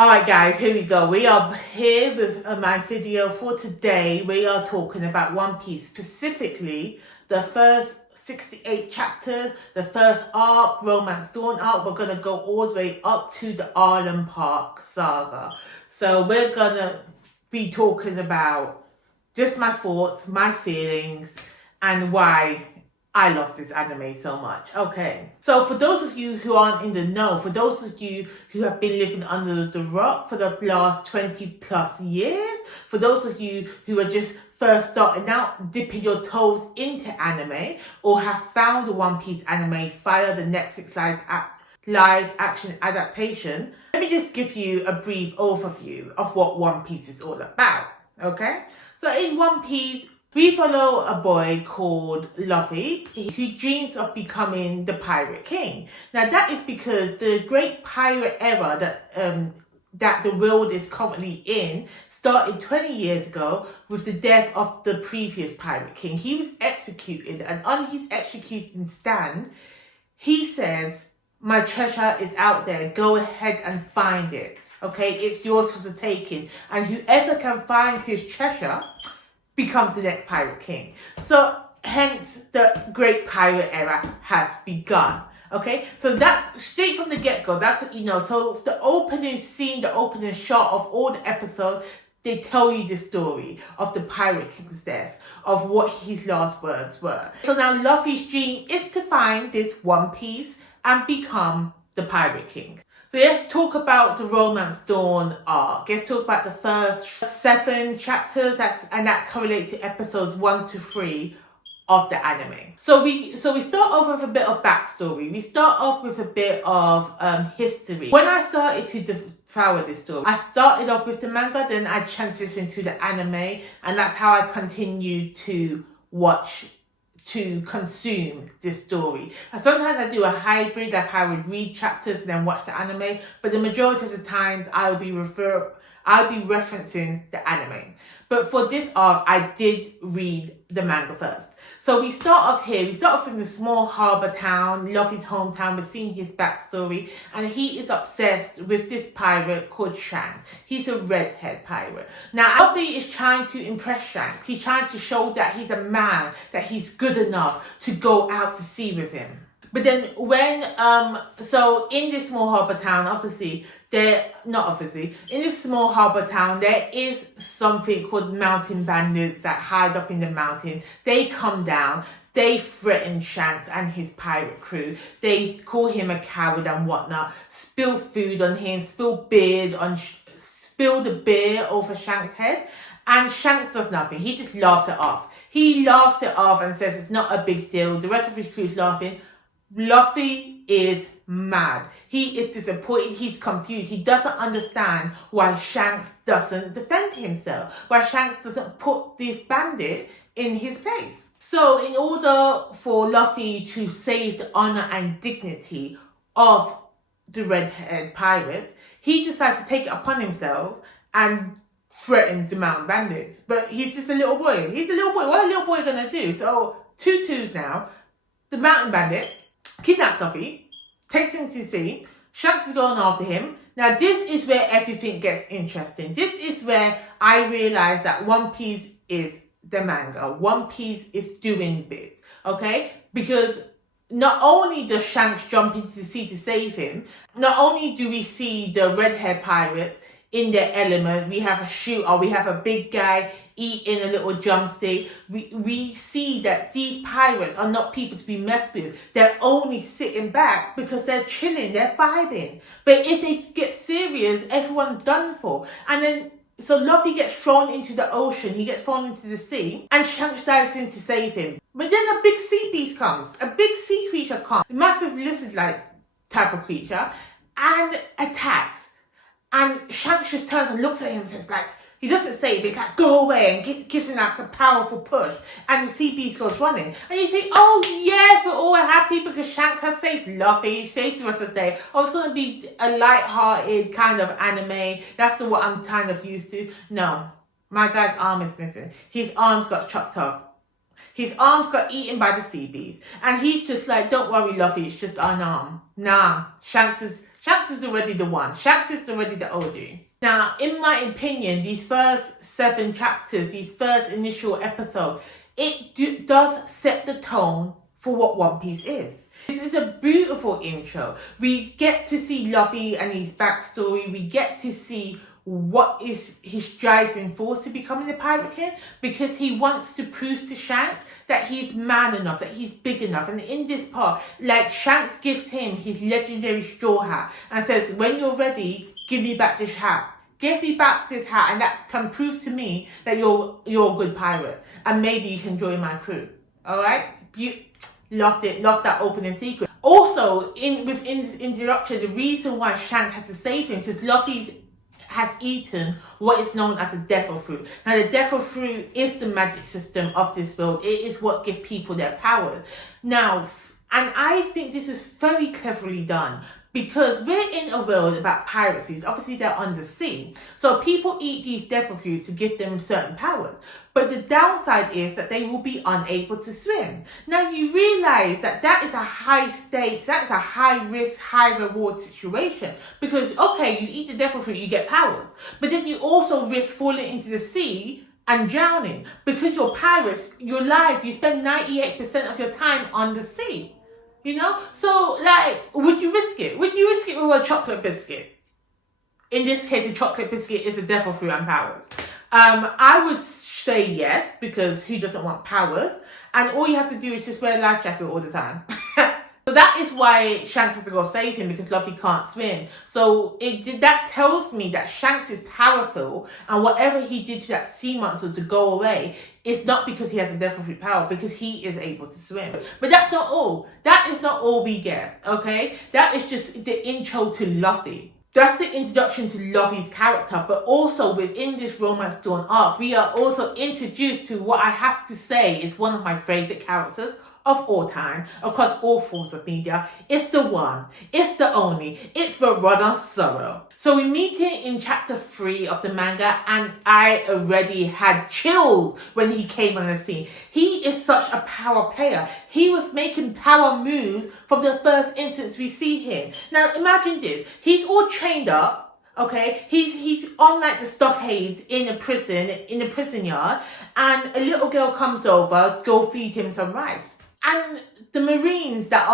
Alright guys, here we go. We are here with my video for today. We are talking about One Piece, specifically the first 68 chapters, the first arc, Romance Dawn arc. We're going to go all the way up to the Arlem Park saga. So we're going to be talking about just my thoughts, my feelings, and why I love this anime so much. Okay, so for those of you who aren't in the know, for those of you who have been living under the rock for the last 20 plus years, for those of you who are just first starting out, dipping your toes into anime, or have found the One Piece anime via the Netflix live action adaptation, let me just give you a brief overview of what One Piece is all about. Okay, so in One Piece, we follow a boy called Luffy who dreams of becoming the Pirate King. Now that is because the great pirate era that the world is currently in started 20 years ago with the death of the previous Pirate King. He was executed, and on his execution stand, he says, "My treasure is out there, go ahead and find it. Okay, it's yours for the taking. And whoever can find his treasure becomes the next Pirate King." So hence the great pirate era has begun. Okay, so that's straight from the get-go. That's what you know. So the opening scene, the opening shot of all the episodes, they tell you the story of the Pirate King's death, of what his last words were. So now Luffy's dream is to find this One Piece and become the Pirate King. So let's talk about the Romance Dawn arc. Let's talk about the first 7 chapters, and that correlates to episodes 1 to 3 of the anime. So we start off with a bit of backstory. We start off with a bit of history. When I started to devour this story, I started off with the manga, then I transitioned to the anime, and that's how I continued to consume this story. And sometimes I do a hybrid, like I would read chapters and then watch the anime, but the majority of the times I'll be referencing the anime. But for this arc, I did read the manga first. So we start off here. We start off in the small harbour town, Luffy's hometown. We're seeing his backstory, and he is obsessed with this pirate called Shanks. He's a redhead pirate. Now, Luffy is trying to impress Shanks. He's trying to show that he's a man, that he's good enough to go out to sea with him. But then when, so in this small harbour town, in this small harbour town, there is something called mountain bandits that hide up in the mountain. They come down, they threaten Shanks and his pirate crew. They call him a coward and whatnot, spill food on him, spill the beer over Shanks' head, and Shanks does nothing. He just laughs it off. He laughs it off and says it's not a big deal. The rest of his crew is laughing. Luffy is mad. He is disappointed. He's confused. He doesn't understand why Shanks doesn't defend himself, why Shanks doesn't put this bandit in his place. So in order for Luffy to save the honor and dignity of the redhead pirates, he decides to take it upon himself and threatens the mountain bandits. But he's just a little boy. He's a little boy. What a little boy gonna do? So 2-2s now. The mountain bandit kidnaps Luffy, takes him to sea. Shanks is going after him. Now this is where everything gets interesting. This is where I realize that One Piece is the manga. One Piece is doing bits, okay? Because not only does Shanks jump into the sea to save him, not only do we see the redhead pirates in their element, we have a shooter, we have a big guy eating a little drumstick. We see that these pirates are not people to be messed with. They're only sitting back because they're chilling, they're vibing. But if they get serious, everyone's done for. And then, so Luffy gets thrown into the ocean, he gets thrown into the sea, and Shanks dives in to save him. But then a big sea beast comes, a big sea creature comes, a massive lizard-like type of creature, and attacks. And Shanks just turns and looks at him and says, like, he doesn't say it, but he's like, go away, and gives him like a powerful push. And the sea beast goes running. And you think, oh yes, we're all happy because Shanks has saved Luffy, saved the rest of the day. Oh, it's going to be a light-hearted kind of anime. That's what I'm kind of used to. No, my guy's arm is missing. His arms got chopped off. His arms got eaten by the sea beast. And he's just like, don't worry, Luffy, it's just an arm. Nah, Shanks is Shanks is already the one. Shanks is already the OG. Now, in my opinion, these first 7 chapters, these first initial episodes, it does set the tone for what One Piece is. This is a beautiful intro. We get to see Luffy and his backstory. We get to see what is his driving force to becoming a pirate king, because he wants to prove to Shanks that he's man enough, that he's big enough. And in this part, like, Shanks gives him his legendary straw hat and says, when you're ready, give me back this hat. Give me back this hat, and that can prove to me that you're a good pirate, and maybe you can join my crew. All right? Loved it. Loved that opening sequence. Also, within this introduction, the reason why Shanks had to save him, because Luffy has eaten what is known as a devil fruit. Now, the devil fruit is the magic system of this world. It is what gives people their powers. Now, and I think this is very cleverly done, because we're in a world about piracies. Obviously, they're undersea. So people eat these devil fruits to give them certain powers. But the downside is that they will be unable to swim. Now, you realize that that is a high stakes, that is a high risk, high reward situation. Because, okay, you eat the devil fruit, you get powers. But then you also risk falling into the sea and drowning. Because you're pirates, you're live, you spend 98% of your time on the sea. You know? So, like, would you risk it? Would you risk it with a chocolate biscuit? In this case, a chocolate biscuit is a devil fruit and powers. I would say yes, because who doesn't want powers? And all you have to do is just wear a life jacket all the time. So that is why Shanks has to go save him, because Luffy can't swim. So that tells me that Shanks is powerful, and whatever he did to that sea monster to go away, it's not because he has a devil fruit power, because he is able to swim. But that's not all. That is not all we get, okay? That is just the intro to Luffy. That's the introduction to Luffy's character, but also within this Romance Dawn arc, we are also introduced to what I have to say is one of my favourite characters of all time, across all forms of media. It's the one, it's the only, it's the Runner Sorrow. So we meet him in chapter 3 of the manga, and I already had chills when he came on the scene. He is such a power player. He was making power moves from the first instance we see him. Now imagine this, he's all trained up, okay, he's on like the stockades in a prison yard, and a little girl comes over, go feed him some rice. And the Marines that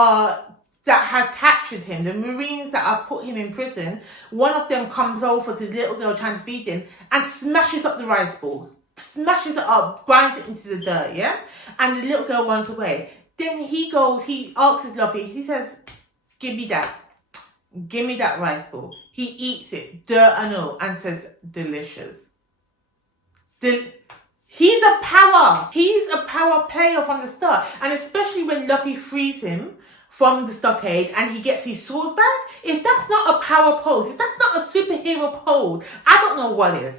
have captured him, the Marines that have put him in prison, one of them comes over to the little girl trying to feed him and smashes up the rice ball. Smashes it up, grinds it into the dirt, yeah? And the little girl runs away. Then he asks Luffy, he says, give me that rice ball. He eats it, dirt and all, and says, delicious. He's a power player from the start. And especially when Luffy frees him from the stockade and he gets his sword back, if that's not a power pose, if that's not a superhero pose, I don't know what is.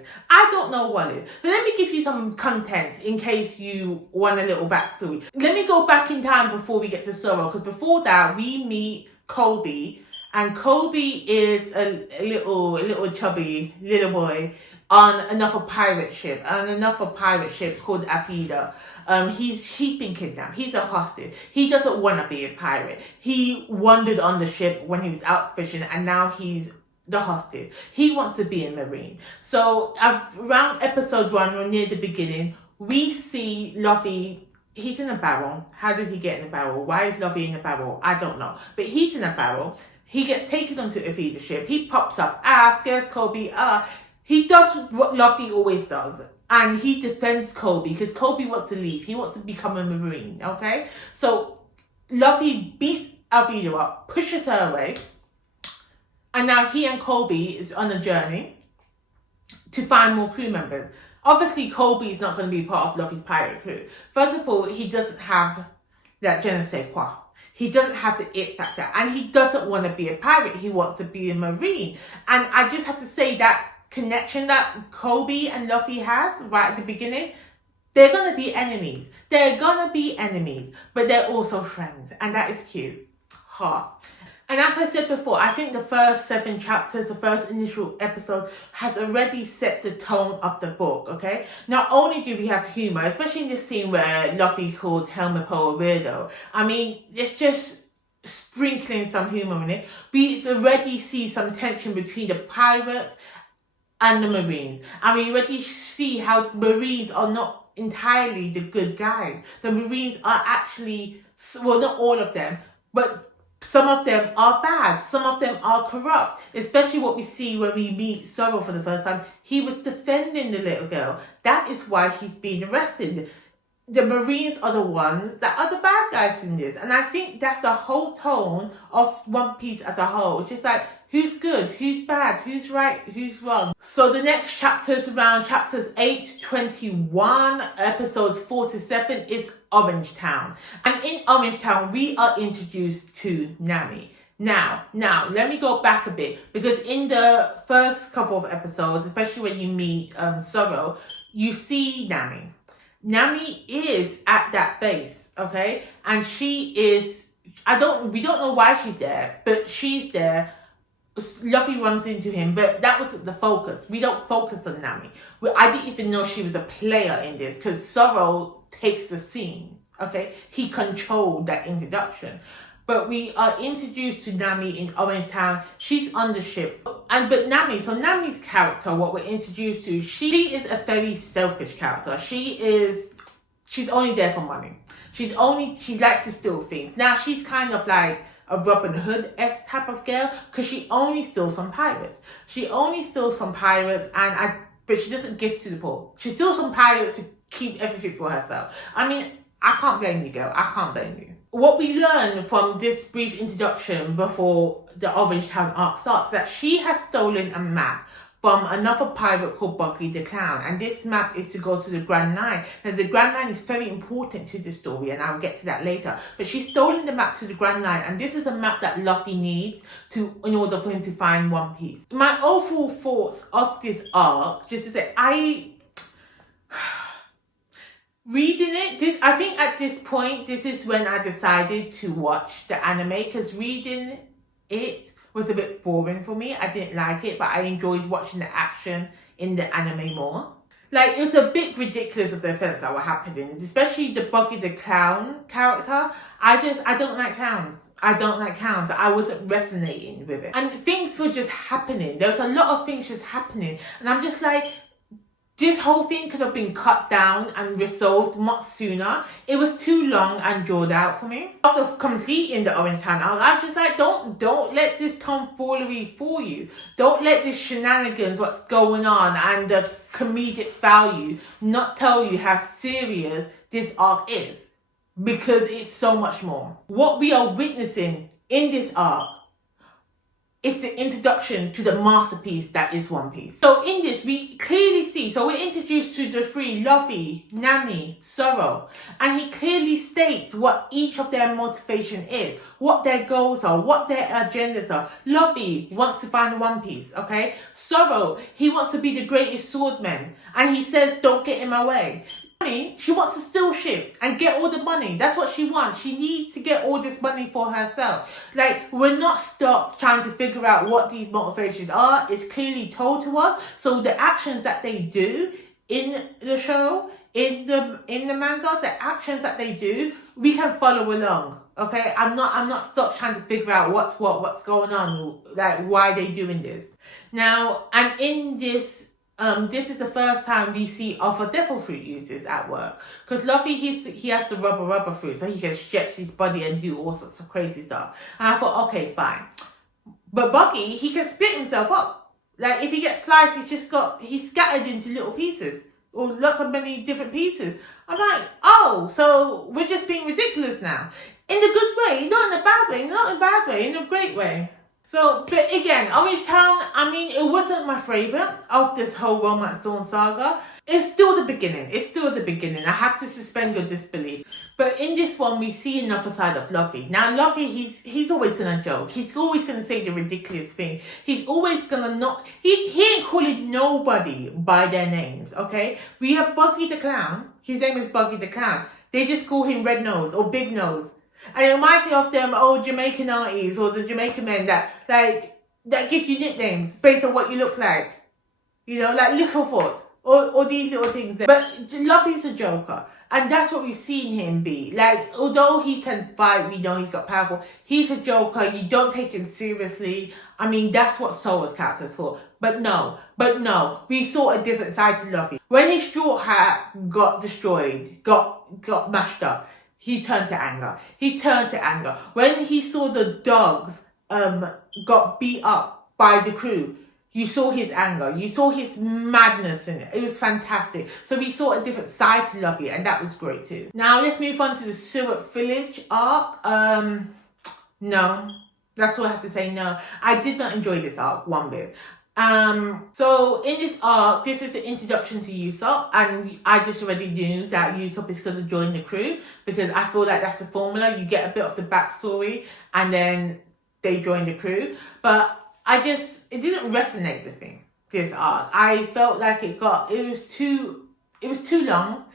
So let me give you some content in case you want a little backstory. Let me go back in time before we get to Zoro, because before that we meet Kobe. And Kobe is a little chubby little boy on another pirate ship called Afida. He's been kidnapped. He's a hostage. He doesn't want to be a pirate. He wandered on the ship when he was out fishing, and now he's the hostage. He wants to be a Marine. So around episode 1, or near the beginning, we see Luffy. He's in a barrel. How did he get in a barrel? Why is Luffy in a barrel? I don't know. But he's in a barrel. He gets taken onto a feeder ship. He pops up. Scares Kobe. He does what Luffy always does. And he defends Kobe, because Kobe wants to leave. He wants to become a Marine, okay? So Luffy beats Alvido up, pushes her away. And now he and Kobe is on a journey to find more crew members. Obviously, Kobe is not going to be part of Luffy's pirate crew. First of all, he doesn't have that je ne sais quoi. He doesn't have the it factor, and he doesn't want to be a pirate. He wants to be a Marine. And I just have to say that connection that Kobe and Luffy has right at the beginning, they're going to be enemies. But they're also friends, and that is cute. And as I said before, I think the first 7 chapters, the first initial episode, has already set the tone of the book, okay? Not only do we have humour, especially in this scene where Luffy called Helmeppo a weirdo. I mean, it's just sprinkling some humor in it. We already see some tension between the pirates and the Marines. And we already see how Marines are not entirely the good guys. The Marines are actually, well, not all of them, but some of them are bad. Some of them are corrupt. Especially what we see when we meet Sorrow for the first time. He was defending the little girl. That is why he's being arrested. The Marines are the ones that are the bad guys in this. And I think that's the whole tone of One Piece as a whole. It's just like, who's good, who's bad, who's right, who's wrong. So the next chapters, around chapters 8 to 21, episodes 4 to 7, is Orange Town. And in Orange Town, we are introduced to Nami. Now, let me go back a bit. Because in the first couple of episodes, especially when you meet Sorrow, you see Nami. Nami is at that base, okay? And she is, we don't know why she's there, but she's there. Luffy runs into him, but that wasn't the focus. We don't focus on Nami. I didn't even know she was a player in this, because Sorrow takes the scene, okay? He controlled that introduction. But we are introduced to Nami in Orange Town. She's on the ship. But Nami's character, what we're introduced to, she is a very selfish character. She's only there for money. She likes to steal things. Now, she's kind of like a Robin Hood-esque type of girl, because she only steals some pirates. But she doesn't give to the poor. She steals some pirates to keep everything for herself. I mean, I can't blame you, girl. I can't blame you. What we learn from this brief introduction before the Orange Town arc starts, that she has stolen a map from another pirate called Buggy the Clown, and this map is to go to the Grand Line. Now, the Grand Line is very important to the story, and I'll get to that later. But she's stolen the map to the Grand Line, and this is a map that Luffy needs in order for him to find One Piece. My overall thoughts of this arc, just to say, reading it, I think at this point, this is when I decided to watch the anime, because reading it was a bit boring for me. I didn't like it, but I enjoyed watching the action in the anime more. Like, it was a bit ridiculous of the events that were happening, especially the Buggy the Clown character. I don't like clowns. I wasn't resonating with it. And things were just happening. There was a lot of things just happening. And I'm just like, this whole thing could have been cut down and resolved much sooner. It was too long and drawn out for me. After completing the Orange Town arc, I was just like, don't let this tomfoolery fool you. Don't let this shenanigans, what's going on, and the comedic value not tell you how serious this arc is. Because it's so much more. What we are witnessing in this arc is the introduction to the masterpiece that is One Piece. So in this, we clearly see, so we're introduced to the three, Luffy, Nami, Sorrow, and he clearly states what each of their motivation is, what their goals are, what their agendas are. Luffy wants to find One Piece, okay? Sorrow, he wants to be the greatest swordsman, and he says, don't get in my way. She wants to steal shit and get all the money. That's what she wants. She needs to get all this money for herself. Like, we're not stopped trying to figure out what these motivations are. It's clearly told to us. So the actions that they do in the show, in the manga, the actions that they do, we can follow along. Okay, I'm not stopped trying to figure out what's going on, like why they doing this. Now, and in this. This is the first time we see other devil fruit uses at work. Because Luffy, he has the rubber fruit, so he can stretch his body and do all sorts of crazy stuff. And I thought, okay, fine. But Buggy, he can split himself up. Like, if he gets sliced, he's scattered into little pieces. Or many different pieces. I'm like, oh, so we're just being ridiculous now. In a good way, not in a bad way, in a great way. So, but again, Orange Town, I mean, it wasn't my favourite of this whole Romance Dawn saga. It's still the beginning. I have to suspend your disbelief. But in this one, we see another side of Luffy. Now, Luffy, he's always going to joke. He's always going to say the ridiculous thing. He's always going to not... He ain't calling nobody by their names, okay? We have Buggy the Clown. His name is Buggy the Clown. They just call him Red Nose or Big Nose. And it reminds me of them old Jamaican aunties or the Jamaican men that gives you nicknames based on what you look like. You know, like Littlefoot or these little things. But Luffy's a joker. And that's what we've seen him be. Like, although he can fight, we know he's got powerful. He's a joker. You don't take him seriously. I mean, that's what Solo's character's for. But no. We saw a different side to Luffy. When his straw hat got destroyed, got mashed up, he turned to anger. When he saw the dogs got beat up by the crew, you saw his anger. You saw his madness in it. It was fantastic. So we saw a different side to Luffy, and that was great too. Now let's move on to the Syrup Village arc. No. That's all I have to say, no. I did not enjoy this arc one bit. So in this arc, this is the introduction to Usopp, and I just already knew that Usopp is going to join the crew, because I feel like that's the formula. You get a bit of the backstory, and then they join the crew. But it didn't resonate with me, this arc. I felt like it was too long.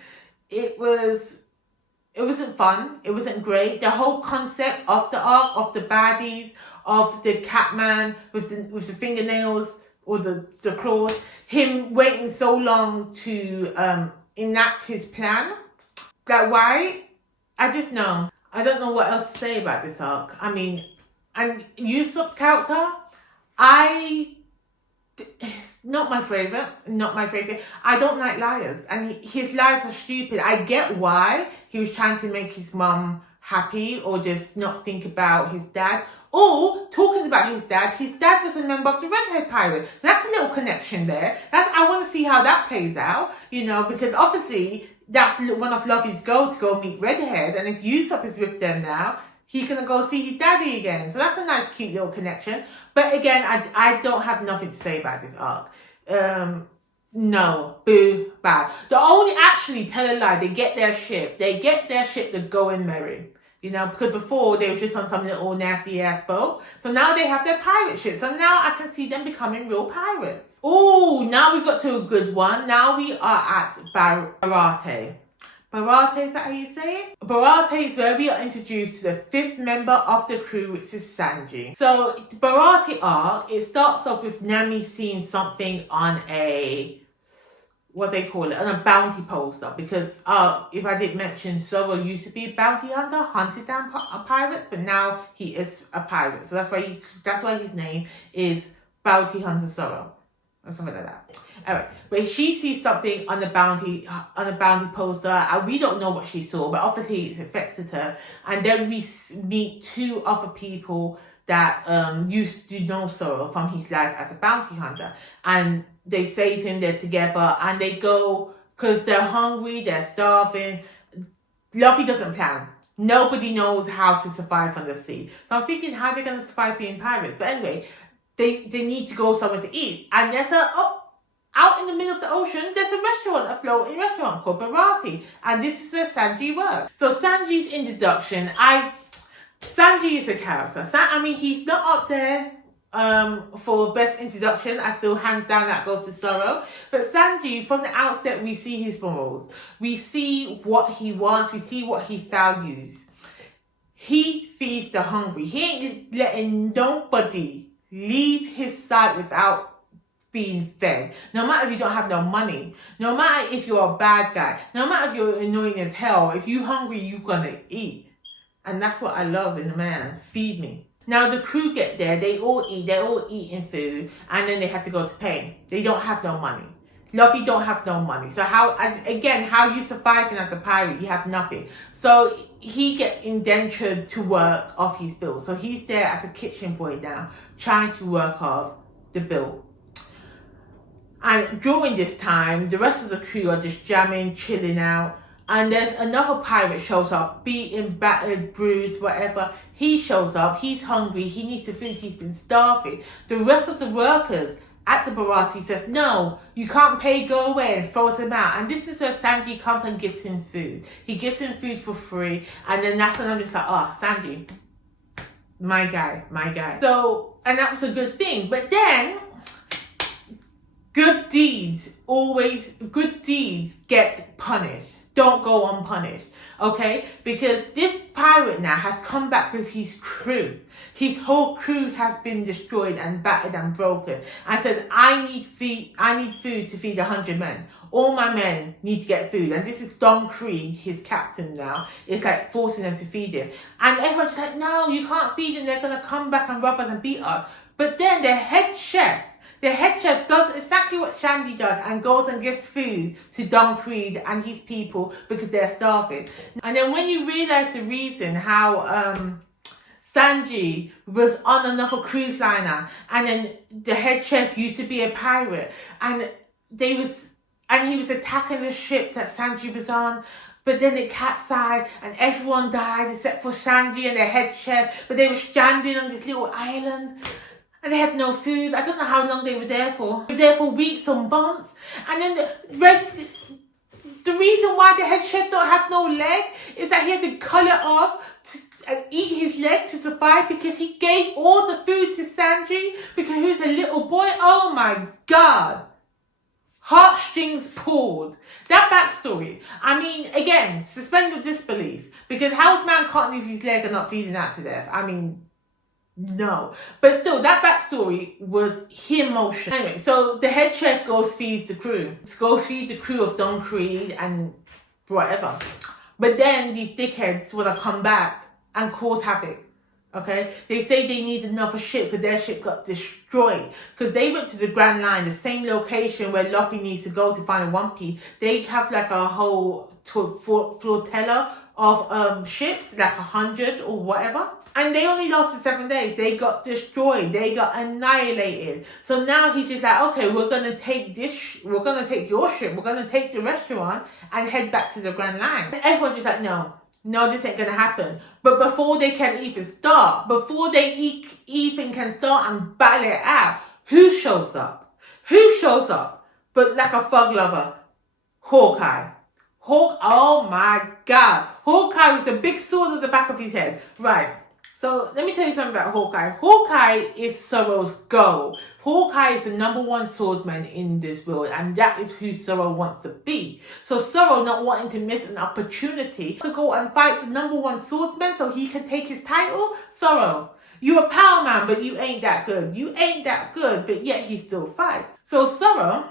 It wasn't fun. It wasn't great. The whole concept of the arc, of the baddies, of the Catman with the fingernails or the claws, him waiting so long to enact his plan. That why? I just know. I don't know what else to say about this arc. I mean, and Usopp's character, it's not my favourite. I don't like liars, and his lies are stupid. I get why he was trying to make his mum happy, or just not think about his dad. Or, talking about his dad was a member of the Redhead Pirates. That's a little connection there. I want to see how that plays out, because obviously that's one of Luffy's goals, to go meet Redhead, and if Usopp is with them now, he's going to go see his daddy again. So that's a nice, cute little connection. But again, I don't have nothing to say about this arc. No. Boo. Bad. The only, actually, tell a lie, they get their ship to go in merry. Because before they were just on some little nasty ass boat. So now they have their pirate ship. So now I can see them becoming real pirates. Oh, now we got to a good one. Now we are at Baratie. Baratie, is that how you say it? Baratie is where we are introduced to the 5th member of the crew, which is Sanji. So, the Baratie arc, it starts off with Nami seeing something on on a bounty poster. Because, if I didn't mention, Zoro used to be a bounty hunter, hunted down pirates, but now he is a pirate. So that's why his name is Bounty Hunter Zoro. Or something like that. Alright, but she sees something on the bounty poster, and we don't know what she saw, but obviously it's affected her. And then we meet 2 other people that used to know Zoro from his life as a bounty hunter, and they save him. They're together, and they go because they're hungry, they're starving. Luffy doesn't plan. Nobody knows how to survive on the sea. So I'm thinking, how are they going to survive being pirates? But anyway, they need to go somewhere to eat. And there's out in the middle of the ocean, there's a floating restaurant called Baratie. And this is where Sanji works. So Sanji's introduction, Sanji is a character. He's not up there for best introduction. I still, hands down, that goes to Zoro. But Sanji, from the outset, we see his morals. We see what he wants. We see what he values. He feeds the hungry. He ain't letting nobody leave his side without being fed. No matter if you don't have no money. No matter if you're a bad guy. No matter if you're annoying as hell. If you're hungry, you're gonna eat. And that's what I love in a man. Feed me. Now the crew get there. They all eat. They're all eating food. And then they have to go to pay. They don't have no money. Luffy don't have no money. So how you surviving as a pirate? You have nothing. So he gets indentured to work off his bill. So he's there as a kitchen boy now, trying to work off the bill. And during this time, the rest of the crew are just jamming, chilling out. And there's another pirate shows up, beaten, battered, bruised, whatever. He shows up. He's hungry. He needs to finish. He's been starving. The rest of the workers at the Baratie says, no, you can't pay, go away, and throws him out. And this is where Sanji comes and gives him food. He gives him food for free. And then that's when I'm just like, Sanji, my guy. So, and that was a good thing. But then, good deeds get punished. Don't go unpunished. okay? Because this pirate now has come back with his crew. His whole crew has been destroyed and battered and broken, and says, I need food to feed 100 men. All my men need to get food. And this is Don Creed, his captain now. It's like forcing them to feed him. And everyone's like, no, you can't feed them. They're going to come back and rob us and beat us. But then the head chef does exactly what Shandy does and goes and gives food to Don Creed and his people because they're starving. And then when you realise the reason how Sanji was on another cruise liner, and then the head chef used to be a pirate, and he was attacking the ship that Sanji was on, but then it capsized and everyone died except for Sanji and the head chef, but they were stranded on this little island. And they had no food. I don't know how long they were there for. They were there for weeks on months. And then the reason why the head chef don't have no leg is that he had to cut it off and eat his leg to survive, because he gave all the food to Sanji because he was a little boy. Oh my God. Heartstrings pulled. That backstory. I mean, again, suspend your disbelief. Because how's man cutting off his leg and not bleeding out to death? I mean, no. But still, that backstory was emotional. Anyway, so the head chef goes feeds the crew. Goes feed the crew of Don Creed and whatever. But then these dickheads want to come back and cause havoc. Okay? They say they need another ship because their ship got destroyed. Because they went to the Grand Line, the same location where Luffy needs to go to find One Piece. They have like a whole flotilla of ships, like 100 or whatever. And they only lasted 7 days. They got destroyed. They got annihilated. So now he's just like, okay, we're going to take we're going to take your ship. We're going to take the restaurant and head back to the Grand Line. And everyone's just like, no, this ain't going to happen. But before they can even start, before they even can start and battle it out, who shows up? Who shows up? But like a thug lover, Hawkeye. Oh my God. Hawkeye with the big sword at the back of his head. Right. So let me tell you something about Hawkeye. Hawkeye is Zoro's goal. Hawkeye is the #1 swordsman in this world, and that is who Zoro wants to be. So Zoro, not wanting to miss an opportunity to go and fight the #1 swordsman so he can take his title. Zoro, you're a power man, but you ain't that good. You ain't that good, but yet he still fights. So Zoro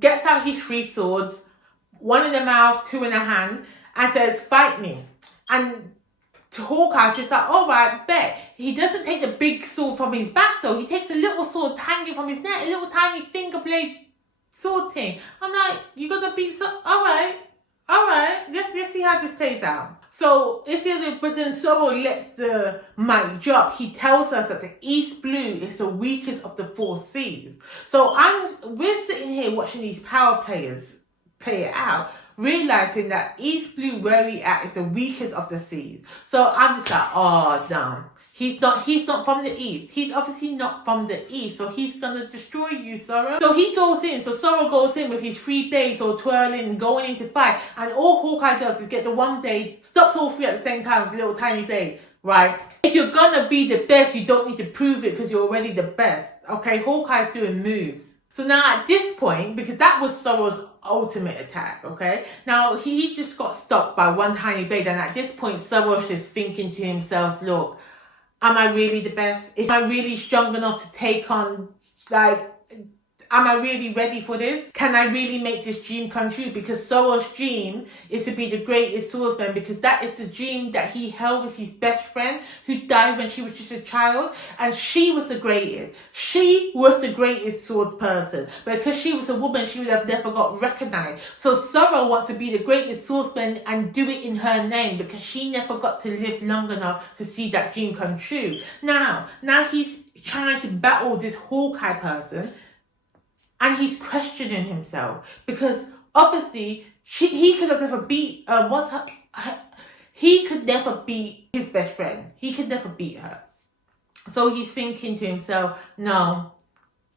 gets out his 3 swords, 1 in the mouth, 2 in the hand, and says, fight me. And to Hawkeye, just like, all right, bet. He doesn't take the big sword from his back, though. He takes a little sword hanging from his neck, a little tiny finger blade sword thing. I'm like, you gonna beat all right. Let's see how this plays out. So but then Zoro lets the mic drop. He tells us that the East Blue is the weakest of the 4 seas. So we're sitting here watching these power players play it out, realizing that East Blue, where we at, is the weakest of the seas. So I'm just like, oh damn. He's not from the East. He's obviously not from the East, so he's gonna destroy you, Zoro. So he goes in, so Zoro goes in with his 3 blades all twirling, going into fight, and all Hawkeye does is get the 1 blade, stops all 3 at the same time with a little tiny blade, right? If you're gonna be the best, you don't need to prove it because you're already the best, okay? Hawkeye's doing moves. So now at this point, because that was Zoro's ultimate attack, okay? Now he just got stopped by 1 tiny blade, and at this point Zoro's just thinking to himself, look, am I really the best? Am I really strong enough to take on, am I really ready for this? Can I really make this dream come true? Because Zoro's dream is to be the greatest swordsman, because that is the dream that he held with his best friend who died when she was just a child, and she was the greatest. She was the greatest swords person. But because she was a woman, she would have never got recognized. So Zoro wants to be the greatest swordsman and do it in her name, because she never got to live long enough to see that dream come true. Now he's trying to battle this Hawkeye person, and he's questioning himself, because obviously he could have never beat he could never beat his best friend. He could never beat her. So he's thinking to himself, no,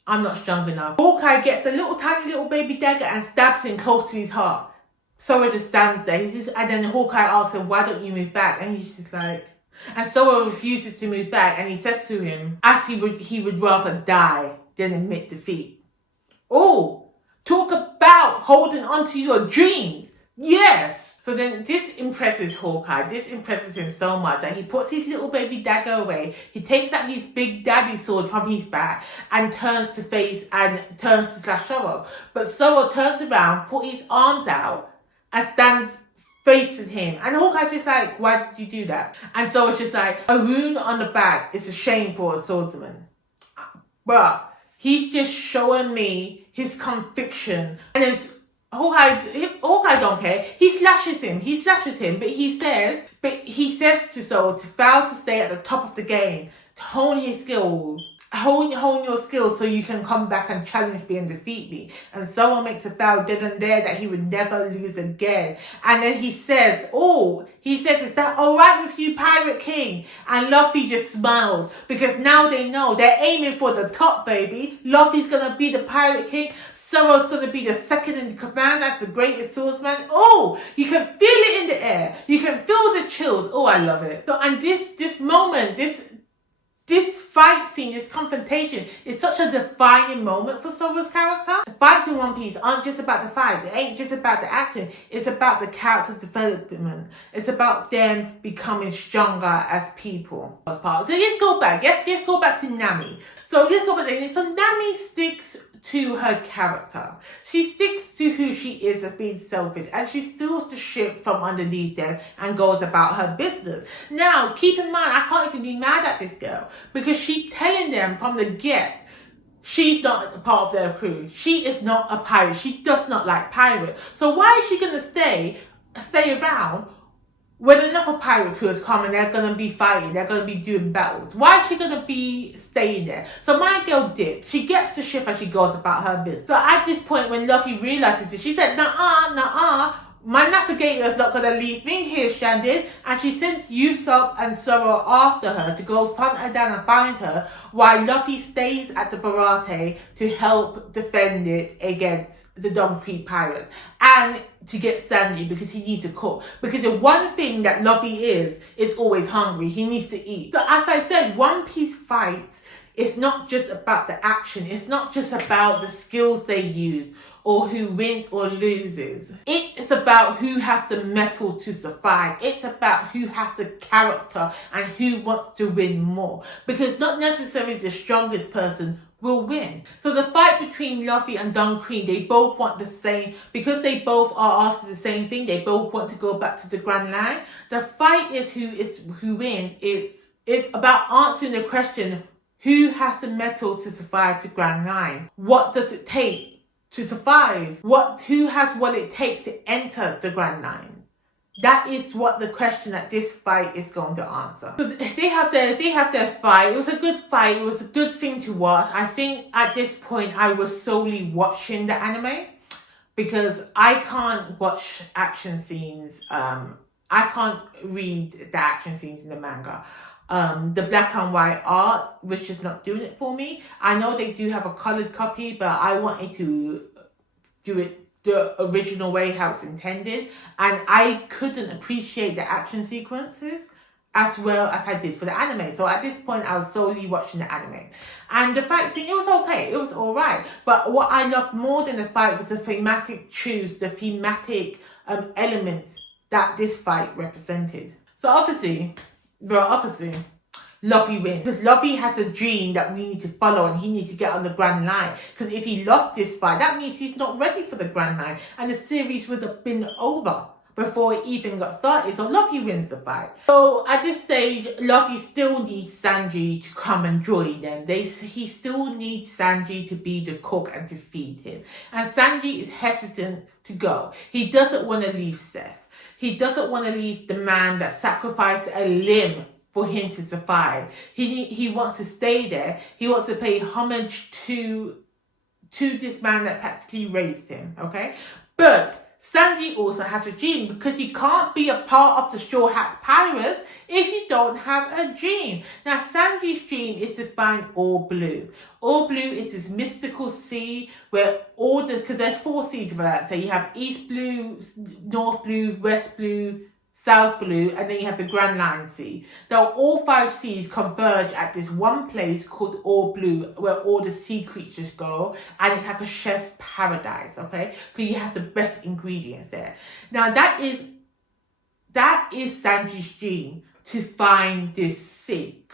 I'm not strong enough. Hawkeye gets a tiny little baby dagger and stabs him close to his heart. Zoro just stands there. And then Hawkeye asks him, why don't you move back? And he's just like, and Zoro refuses to move back, and he says to him, as he would rather die than admit defeat. Oh, talk about holding on to your dreams. Yes. So then this impresses Hawkeye. This impresses him so much that he puts his little baby dagger away. He takes out his big daddy sword from his back and turns to slash Sorrow. But Sorrow turns around, put his arms out and stands facing him. And Hawkeye's just like, why did you do that? And so it's just like, a wound on the back is a shame for a swordsman. But he's just showing me his conviction. And it's Hawkeye don't care. He slashes him, but he says to Soul to fail to stay at the top of the game, to hone his skills. Hone your skills so you can come back and challenge me and defeat me. And someone makes a vow then and there that he would never lose again. And then he says, is that alright with you, Pirate King? And Luffy just smiles because now they know they're aiming for the top, baby. Luffy's gonna be the Pirate King. Sorrow's going to be the second in command as the greatest swordsman. Oh, you can feel it in the air. You can feel the chills. Oh, I love it. So, and this moment, this fight scene, this confrontation is such a defining moment for Sorrow's character. The fights in One Piece aren't just about the fights. It ain't just about the action. It's about the character development. It's about them becoming stronger as people. So let's go back. Let's go back to Nami. So Nami sticks to her character. She sticks to who she is as being selfish, and she steals the ship from underneath them and goes about her business. Now, keep in mind, I can't even be mad at this girl because she's telling them from the get she's not a part of their crew. She is not a pirate. She does not like pirates. So why is she going to stay around when another pirate crew is coming? They're going to be fighting, they're going to be doing battles. Why is she going to be staying there? So my girl did. She gets the ship and she goes about her business. So at this point, when Luffy realizes this, she said, nah, my navigator's not going to leave me here stranded. And she sends Usopp and Zoro after her to go hunt her down and find her, while Luffy stays at the Baratie to help defend it against the Dumb Creek pirates. And to get Sanji because he needs to cook. Because the one thing that Luffy is always hungry. He needs to eat. So as I said, One Piece fights, it's not just about the action. It's not just about the skills they use or who wins or loses. It's about who has the mettle to survive. It's about who has the character and who wants to win more. Because not necessarily the strongest person will win. So the fight between Luffy and Don Creed, they both want the same, because they both are after the same thing, they both want to go back to the Grand Line. The fight is who wins. It's about answering the question, who has the mettle to survive the Grand Line? What does it take to survive? Who has what it takes to enter the Grand Line? That is what the question that this fight is going to answer. So they have their fight. It was a good fight. It was a good thing to watch. I think at this point I was solely watching the anime because I can't watch action scenes. I can't read the action scenes in the manga. The black and white art was just not doing it for me. I know they do have a colored copy, but I wanted to do it the original way, how it's intended, and I couldn't appreciate the action sequences as well as I did for the anime. So at this point I was solely watching the anime, and the fight scene, it was okay, it was alright, but what I loved more than the fight was the thematic truths, the thematic elements that this fight represented. So obviously Luffy wins. Because Luffy has a dream that we need to follow and he needs to get on the Grand Line. Because if he lost this fight, that means he's not ready for the Grand Line. And the series would have been over before it even got started. So Luffy wins the fight. So at this stage, Luffy still needs Sanji to come and join them. He still needs Sanji to be the cook and to feed him. And Sanji is hesitant to go. He doesn't want to leave Seth. He doesn't want to leave the man that sacrificed a limb for him to survive. He wants to stay there. He wants to pay homage to this man that practically raised him, okay? But Sanji also has a dream, because you can't be a part of the Straw Hats Pirates if you don't have a dream. Now, Sanji's dream is to find All Blue. All Blue is this mystical sea where because there's 4 seas for that. So you have East Blue, North Blue, West Blue, South Blue, and then you have the Grand Line Sea. Now all 5 seas converge at this one place called All Blue, where all the sea creatures go, and it's like a chef's paradise, okay? Because you have the best ingredients there. Now that is Sanji's dream, to find this sea.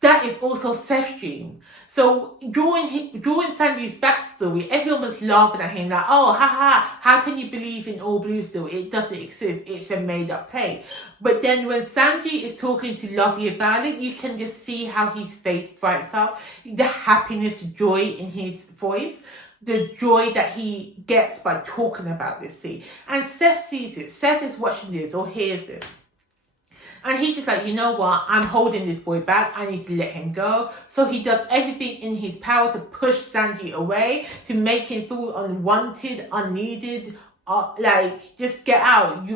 That is also Seth's dream. So during Sanji's backstory, everyone was laughing at him like, oh, how can you believe in All Blue still? It doesn't exist. It's a made-up place. But then when Sanji is talking to Luffy about it, you can just see how his face brights up. The happiness, joy in his voice. The joy that he gets by talking about this sea. And Seth sees it. Seth is watching this or hears it. And he's just like, you know what? I'm holding this boy back. I need to let him go. So he does everything in his power to push Sanji away, to make him feel unwanted, unneeded. Like, just get out.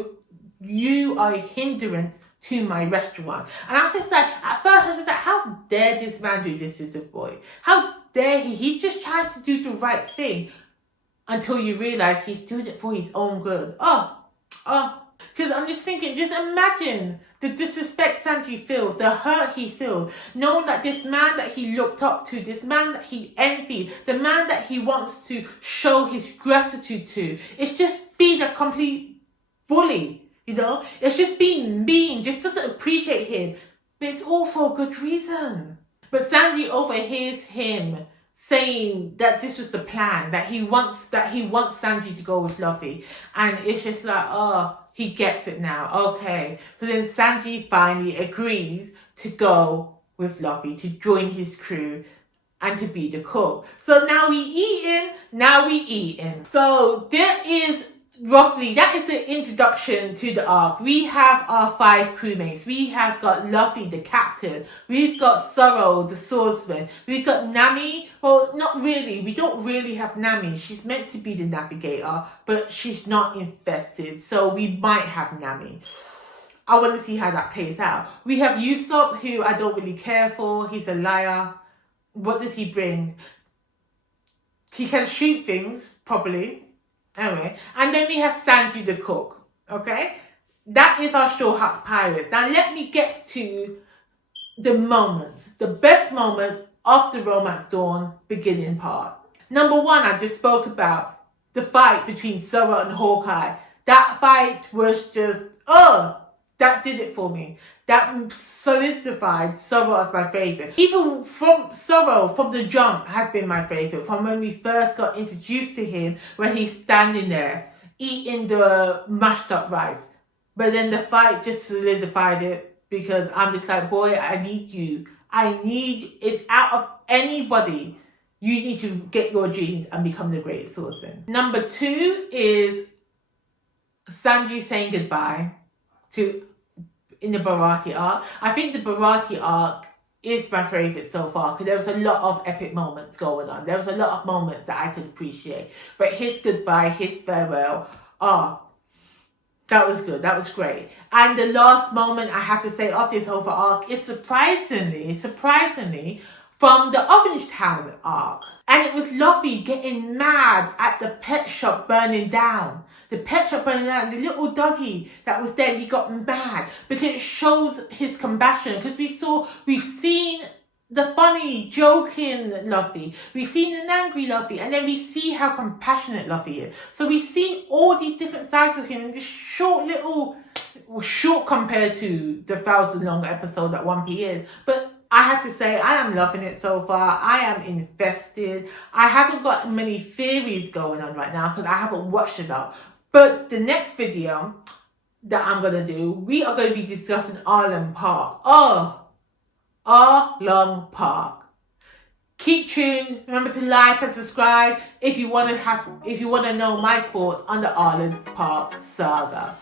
You are a hindrance to my restaurant. And I was just like, at first I was just like, how dare this man do this to the boy? How dare he? He just tries to do the right thing. Until you realize he's doing it for his own good. Because I'm just thinking, just imagine the disrespect Sanji feels, the hurt he feels, knowing that this man that he looked up to, this man that he envied, the man that he wants to show his gratitude to, it's just being a complete bully, you know? It's just being mean, just doesn't appreciate him. But it's all for a good reason. But Sanji overhears him saying that this was the plan, that he wants Sanji to go with Luffy. And it's just like, oh, he gets it now. Okay. So then Sanji finally agrees to go with Luffy, to join his crew and to be the cook. So now we eating. So that is the introduction to the arc. We have our 5 crewmates. We have got Luffy, the captain. We've got Zoro, the swordsman. We've got Nami. Well, not really. We don't really have Nami. She's meant to be the navigator, but she's not invested. So we might have Nami. I want to see how that plays out. We have Usopp, who I don't really care for. He's a liar. What does he bring? He can shoot things properly. Anyway, and then we have Sanji the cook, okay? That is our Straw Hats Pirates. Now let me get to the moments, the best moments of the Romance Dawn beginning part. Number 1, I just spoke about the fight between Zoro and Hawkeye. That fight was just, that did it for me. That solidified Zoro as my favourite. Even from Zoro, from the jump, has been my favourite. From when we first got introduced to him, when he's standing there, eating the mashed up rice. But then the fight just solidified it, because I'm just like, boy, I need you. If out of anybody, you need to get your dreams and become the greatest swordsman. Number 2 is Sanji saying goodbye in the Baratie arc. I think the Baratie arc is my favourite so far, because there was a lot of epic moments going on. There was a lot of moments that I could appreciate. But his goodbye, his farewell, that was good. That was great. And the last moment, I have to say, of this whole arc is surprisingly from the Orange Town arc. And it was Luffy getting mad at the pet shop burning down. The pet shop burning down, the little doggy that was there, he got mad because it shows his compassion. Because we've seen the funny, joking Luffy, we've seen an angry Luffy, and then we see how compassionate Luffy is. So we've seen all these different sides of him in this short compared to the 1,000-long episode that One Piece is. But I have to say, I am loving it so far. I am invested. I haven't got many theories going on right now because I haven't watched it all. But the next video that I'm going to do, we are going to be discussing Arlong Park. Arlong Park. Keep tuned. Remember to like and subscribe if you want to know my thoughts on the Arlong Park saga.